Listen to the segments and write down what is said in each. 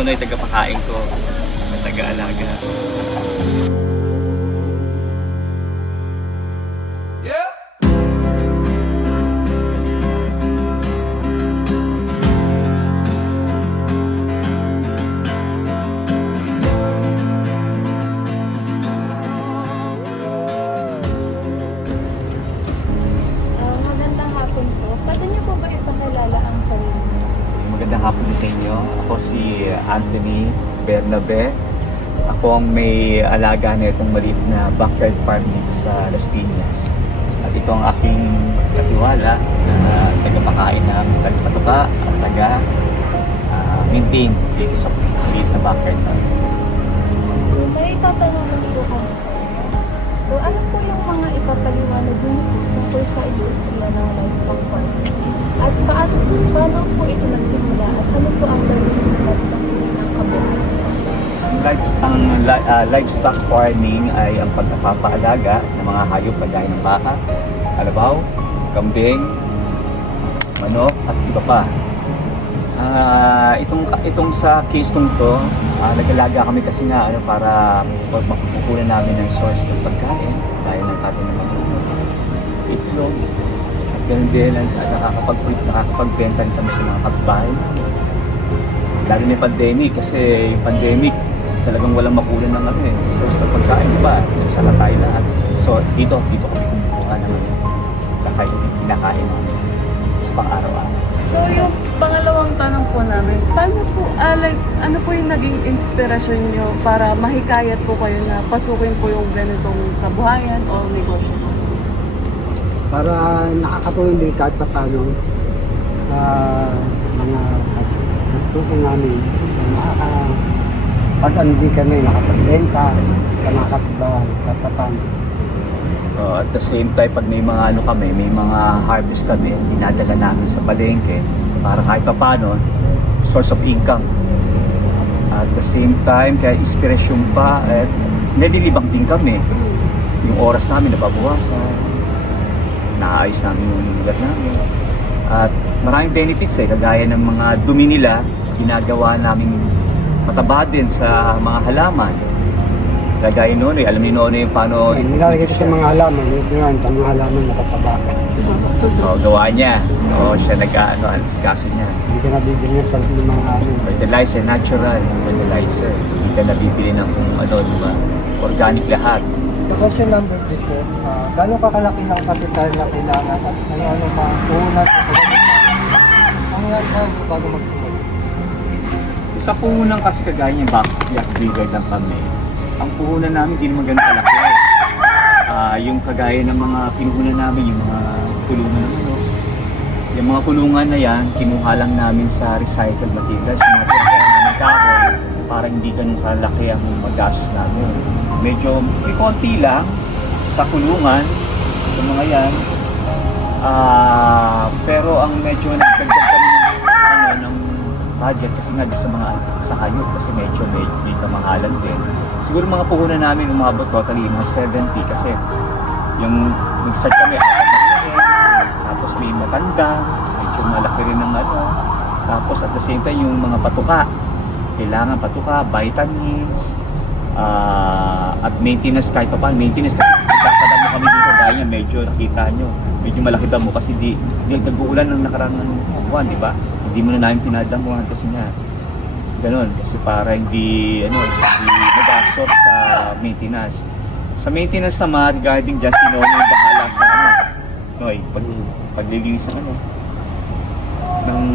Nonoy, tagapakain ko, taga-alaga. Magandang hapon po. Pwede niyo po ba ipakilala ang sarili niyo? Magandang hapon din sa inyo. Ako si Anthony Bernabe. Ako ang may alaga na itong maliit na backyard farm dito sa Las Piñas. At ito ang aking katiwala na tagapakain ng tagapatuka at taga-maintain dito sa maliit na backyard farm. So, may tatanong lang po kami sa inyo. So, ano po yung mga ipapaliwanag niyo tungkol sa industriya ng livestock farming? At paano po ito nagsimula? At ano po ang gagawin ng pagpapili ng kabuhayan? Livestock farming ay ang pagpapaalaga ng mga hayop kagaya ng baka, kalabaw, kambing, manok at iba pa. Itong sa case nung to, nag-alaga kami kasi nga para makukunan namin ng source ng pagkain, gaya ng kanin ng mga itlog. At ganun din, nakakapagbenta rin kami sa mga kapitbahay. Lalo na yung pandemic, kasi yung pandemic talagang walang makulan ng source ng pagkain, diba? Nagsala tayo lahat. So dito kami kumukuha ng kinakain namin sa pang-araw-araw. So yung pangalawang tanong po namin, paano po, ano po yung naging inspirasyon nyo para mahikayat po kayo na pasukin po yung ganitong kabuhayan o negosyo? Para nakakatulong din kahit pa paano sa mga gastusin namin. Pag hindi kami nakapagbenta sa mga kapitbahay sa tapan. At the same time, pag may mga may mga harvest kami, dinadala namin sa palengke para kahit pa paano, source of income. At the same time, kaya inspirasyon pa at nalilibang din kami. Yung oras namin nababawasan, naayos namin yung lugar namin. At maraming benefits kagaya ng mga dumi nila, ginagawa namin mataba din sa mga halaman. Lagay Nonoy, alam ni Nonoy paano Nilalagay ko sa mga halaman, yung mga halaman nakataba. gawa niya. Siya nag-discuss niya. Hindi ka nabibigyan pag yung mga Fertilizer, natural fertilizer. Hindi ka nabibili ng diba? Organic lahat. Question number 3 po, gano'ng kakalaki ng kapital na kailangan at ano ba puhunan sa pagkakas? Ang nangyari bago magsimula? Sa puhunan kasi kagaya niya, backyard breeder lang kami. Ang puhunan namin hindi naman ganun kalaki. Yung kagaya ng mga pinuhunan namin, yung mga kulungan ng yung mga kulungan na yan, kinuha lang namin sa recycled materials, yung mga pinagkaya namin kahoy, para hindi ganun kalaki ang magastos namin. Medyo may konti lang sa kulungan, sa mga yan. Pero ang medyo nagdagdag kami ng budget kasi nga sa hayop kasi medyo may kamahalan din. Siguro mga puhunan namin umabot totally mga 70 kasi yung nag-start kami apat na rin, tapos may matanda, medyo malaki rin ng tapos at the same time yung mga patuka, kailangan patuka, vitamins, at maintenance kahit pa paano. Maintenance kasi nagpapadamo kami dito dahil medyo nakita nyo, medyo malaki damo kasi di nag-uulan ng nakarang buwan, di ba? Hindi mo na namin pinadamuhan kasi nga ganun, kasi para hindi magastos sa maintenance. Sa maintenance naman, regarding just yung bahala sa paglilinis ng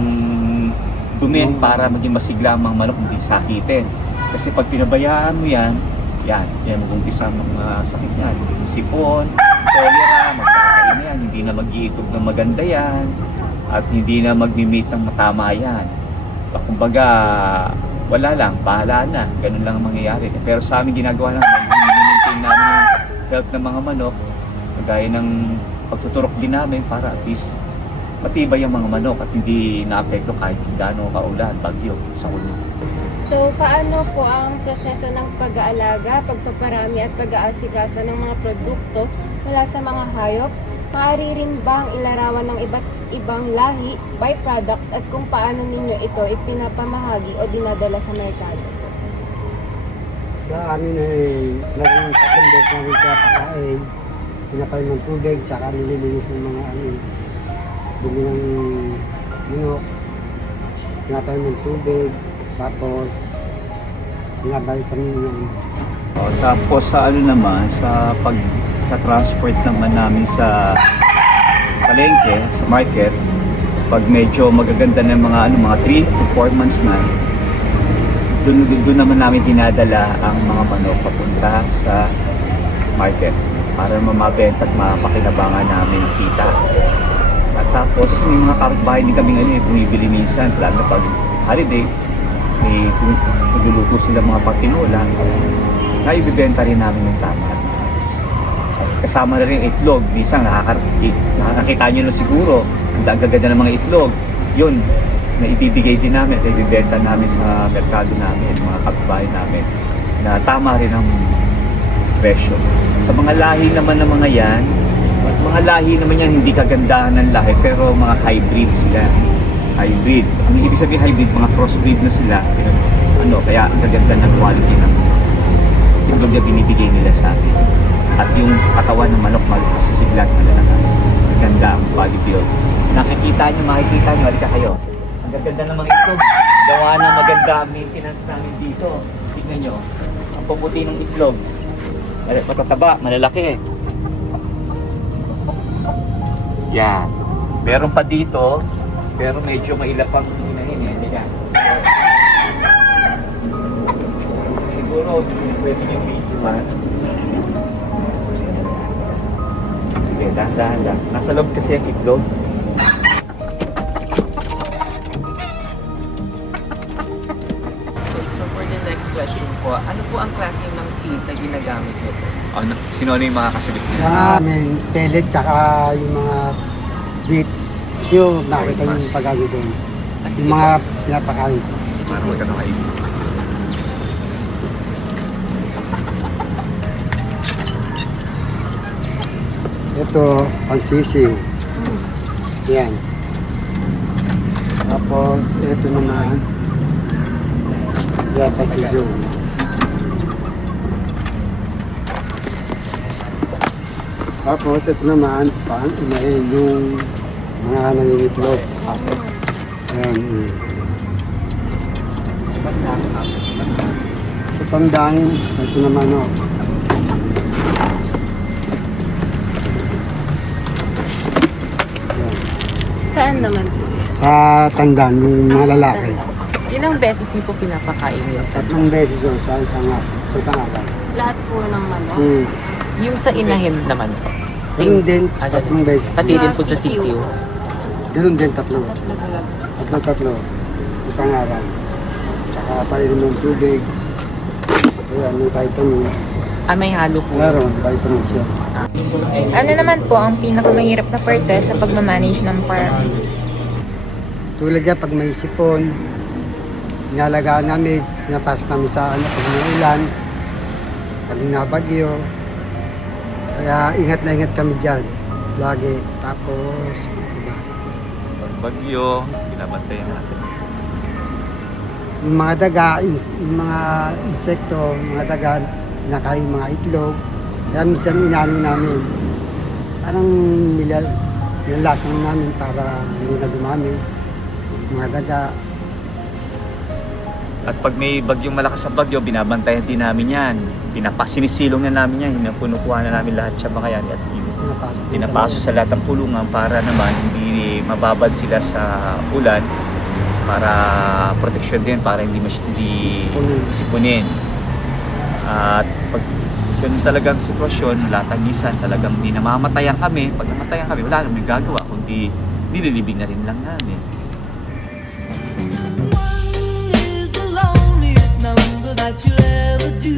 dumi para maging masigla ang mga manok, hindi sakitin. Kasi pag pinabayaan mo yan mag-umpisa ng mga sakit yan. Sipon, cholera, magkakain yan, hindi na mag-iitog ng maganda yan, at hindi na mag-mimate ng matama yan. Kumbaga, wala lang, bahala na, ganun lang ang mangyayari. Pero sa amin ginagawa namin, maintain namin yung health ng mga manok, kagaya ng pagtuturok din namin para at least matibay ang mga manok at hindi na-apekto kahit gaano kaulan, bagyo sa ulo. So, paano po ang proseso ng pag-aalaga, pagpaparami at pag-aasikaso ng mga produkto mula sa mga hayop maaari rin bang ilarawan ng iba't ibang lahi, byproducts at kung paano ninyo ito ipinapamahagi o dinadala sa merkado? Sa amin ay laging 3 beses namin pinapakain. Pinapainom ng tubig, tsaka nililinis ng mga dumi ng manok. Pinapainom ng tubig, tapos pinabalik kami ng Tapos sa naman, sa pag-transport naman namin sa palengke, sa market, pag medyo magaganda ng mga 3 to 4 months na, doon naman namin dinadala ang mga manok papunta sa market para mamabenta at mapakinabangan namin kita. At tapos may mga kapitbahay din kami bumibili minsan, lalo na pag holiday, may nagluluto sila mga pagtinola, na ibibenta rin namin yung tama. Kasama na rin itlog, minsan nakakita nyo na siguro, ang gaganda ng mga itlog, yun, na ibibigay din namin at ibibenta namin sa merkado namin, mga kapitbahay namin, na tama rin ang presyo. Sa mga lahi naman ng mga yan, mga lahi naman yan hindi kagandahan ng lahi, pero mga hybrid sila. Hybrid. Ang ibig sabihin hybrid, mga crossbreed na sila. Kaya ang gaganda ng quality ng itlog na binibigay nila sa atin. At yung katawan ng manok, masisiglat, malalakas. Maganda ang body build. Makikita nyo, halika kayo. Ang gaganda ng mga itlog. Gawa ng maganda ang maintenance namin dito. Tignan nyo. Ang puputi ng itlog. Matataba, malalaki. Yan. Meron pa dito, pero medyo mailap ang hinahin. Yan. Siguro, pwede yung video man. Sige, dahan-dahan lang. Nasa loob kasi ang itlog. So for the next question po, ano po ang klase ng feed na ginagamit nyo po? Sino yung mga kasalit niya? sa amin, pellet, tsaka yung mga beets. Yung nakita yung pagano doon. Yung mga pinapakain. Para magkano kayo. Ito, pansisiw. Yan. Tapos, ito naman. Yan, pansisiw. Tapos, ito naman, inahin yung mga nangingitlog. Ayan. Ito pandang, ito naman, o. Saan naman po? Sa tandaan, yung mga lalaki. Ilang beses niyo po pinapakain yun? 3 beses o sa isang araw. Lahat po ng manok? Yung sa inahin naman po? Ganun din, ganun. 3 beses. Pati din po sa sisiw? Ganun din, 3. Tatlo talaga. 3. Isang araw. Tsaka painom ng tubig. Ayan, may vitamins. May halo po. Meron, vitamins yun. Ano naman po ang pinakamahirap na parte sa pagmamanage ng farm? Tulad yan, pag may sipon, inalagaan namin, pinapasok namin sa pag may ulan, pag nabagyo. Kaya ingat na ingat kami dyan. Lagi. Tapos, Bagyo, binabantayan natin. yung mga daga, yung mga insekto, mga daga, nakain yung mga itlog. Kaya minsan inano namin. Parang nilalasang namin para hindi na dumami. Mga daga. At pag may bagyong malakas sa bagyo, binabantayan din namin yan. Sinisilong na namin yan, pinukuha na namin lahat siya bakayan at pinapaso sa lahat ng kulungan para naman hindi mababad sila sa ulan, para protection din, para hindi sipunin. At pag ganun talagang sitwasyon, latagisan, talagang hindi namamatayan kami. Pag namatayan kami, wala naman gagawa, kundi nililibing na rin lang namin. One is the loneliest number that you'll ever do.